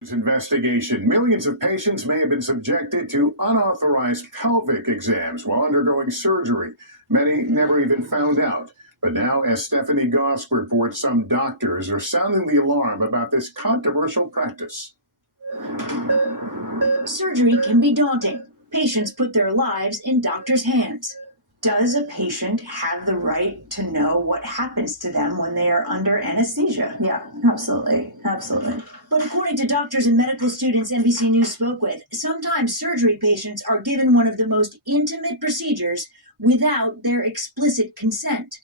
Investigation. Millions of patients may have been subjected to unauthorized pelvic exams while undergoing surgery. Many never even found out. But now, as Stephanie Gosk reports, some doctors are sounding the alarm about this controversial practice. Surgery can be daunting. Patients put their lives in doctors' hands. Does a patient have the right to know what happens to them when they are under anesthesia? Yeah, absolutely. Absolutely. But according to doctors and medical students NBC News spoke with, sometimes surgery patients are given one of the most intimate procedures without their explicit consent,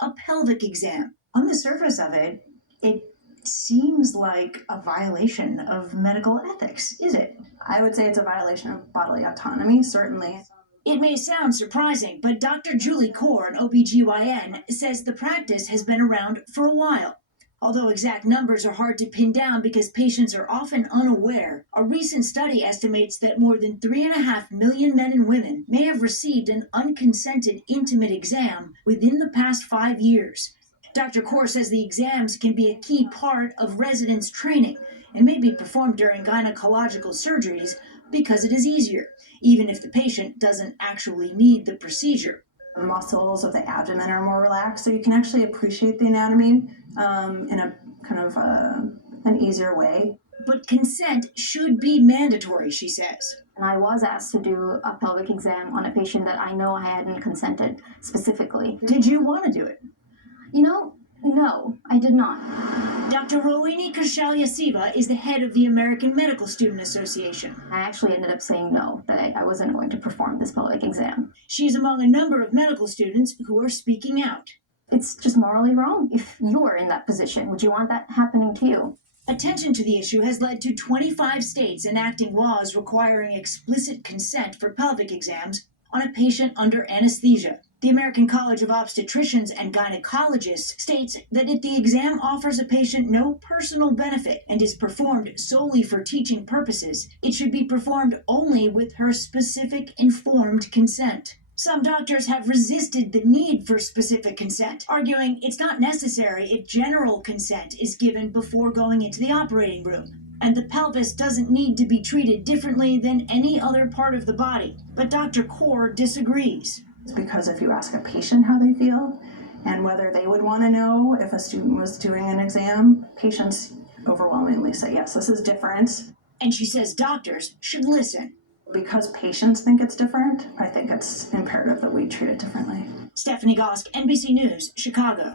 a pelvic exam. On the surface of it, it seems like a violation of medical ethics, is it? I would say it's a violation of bodily autonomy, certainly. It may sound surprising, but Dr. Julie Kaur, an OBGYN, says the practice has been around for a while. Although exact numbers are hard to pin down because patients are often unaware, a recent study estimates that more than 3.5 million men and women may have received an unconsented intimate exam within the past 5 years. Dr. Kaur says the exams can be a key part of residents' training and may be performed during gynecological surgeries because it is easier, even if the patient doesn't actually need the procedure. The muscles of the abdomen are more relaxed, so you can actually appreciate the anatomy in a kind of an easier way. But consent should be mandatory, she says. And I was asked to do a pelvic exam on a patient that I know I hadn't consented specifically. Did you want to do it? No, I did not. Dr. Rohini Kaushal-Siva is the head of the American Medical Student Association. I actually ended up saying no, that I wasn't going to perform this pelvic exam. She's among a number of medical students who are speaking out. It's just morally wrong. If you were in that position, would you want that happening to you? Attention to the issue has led to 25 states enacting laws requiring explicit consent for pelvic exams on a patient under anesthesia. The American College of Obstetricians and Gynecologists states that if the exam offers a patient no personal benefit and is performed solely for teaching purposes, it should be performed only with her specific informed consent. Some doctors have resisted the need for specific consent, arguing it's not necessary if general consent is given before going into the operating room, and the pelvis doesn't need to be treated differently than any other part of the body. But Dr. Kaur disagrees. Because if you ask a patient how they feel and whether they would want to know if a student was doing an exam, patients overwhelmingly say, yes, this is different. And she says doctors should listen. Because patients think it's different, I think it's imperative that we treat it differently. Stephanie Gosk, NBC News, Chicago.